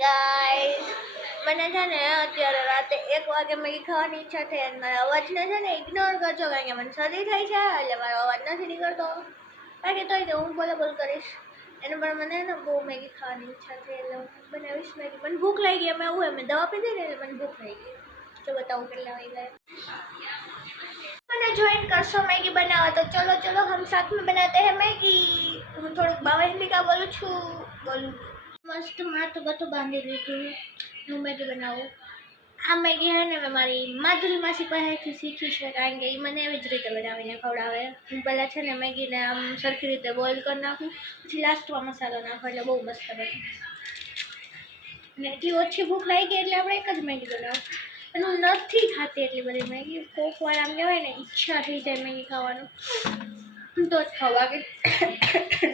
Guys, મને છે ને અત્યારે રાતે 1 વાગે મેગી ખાવાની ઈચ્છા થઈ અને મારા અવાજને છે ને ઇગ્નોર કરજો કારણ કે મને શરદી થઈ છે એટલે મારો અવાજ નથી નીકળતો. બાકી તોય હું બોલ કરીશ એને પણ મને ને બહુ મેગી ખાવાની ઈચ્છા થઈ એટલે હું બનાવીશ મેગી. મને ભૂખ લાગી ગઈ, મેં દવા પીધી ને એટલે મને ભૂખ લાગી ગઈ. જો બતાવું કેટલા વાગી ગયા. મને જોઈન કરશો મેગી બનાવવા તો ચલો ચલો હમ સાથ में बनाते हैं मैगी. હું થોડુંક બાવા હિન્દી કા બોલું છું. મસ્ત માથું બધું બાંધી દીધું. હું મેગી બનાવું. આ મેગી હે ને મેં મારી માધુરી માસી પાસેથી શીખી છે કારણ કે એ મને એવી જ રીતે બનાવીને ખવડાવે. હું પહેલાં છે ને મેગીને આમ સરખી રીતે બોઇલ કરી નાખું, પછી લાસ્ટમાં મસાલો નાખો એટલે બહુ મસ્ત બને. અને એટલી ઓછી ભૂખ લાગી ગઈ એટલે આપણે એક જ મેગી બનાવું. અને હું નથી ખાતી એટલી બધી મેગી. કોક વાર આમ કહેવાય ને ઈચ્છા થઈ જાય મેગી ખાવાનું તો જ ખાવા કે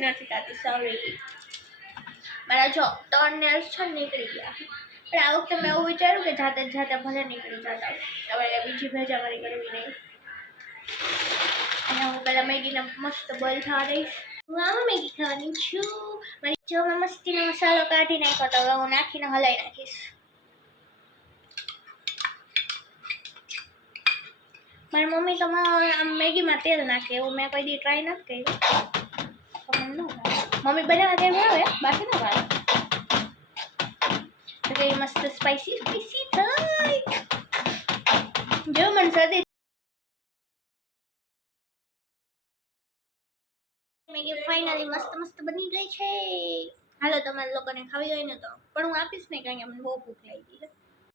નથી ખાતી. સોરી. મારા જો 3 નેલ્સ છે નીકળી ગયા, પણ આ વખતે મેં એવું વિચાર્યું કે જાતે ભલે નીકળી જતા, હવે બીજી ભેજા મારી કરવી નહીં. અને હું પહેલાં મેગીને મસ્ત બોઇલ થવા દઈશ. હું આમાં મેગી ખાવાની છું. મારી ચોમાં મસ્તીનો મસાલો કાઢી નાખ્યો તો હવે હું નાખીને હલાવી નાખીશ. મારી મમ્મી તો આમ મેગીમાં તેલ નાખે એવું મેં કોઈ દી ટ્રાય નથી કરી. મમ્મી બનાવવા તેમ આવે બાકી ના ભાવે. તો કે મસ્ત સ્પાઈસી થાય. જો મને શરદી મેગી ફાઇનલી મસ્ત બની ગઈ છે. હાલો તમારે લોકોને ખાવી હોય ને તો પણ હું આપીશ નહીં કારણ કે મને બહુ ભૂખ લાગી છે.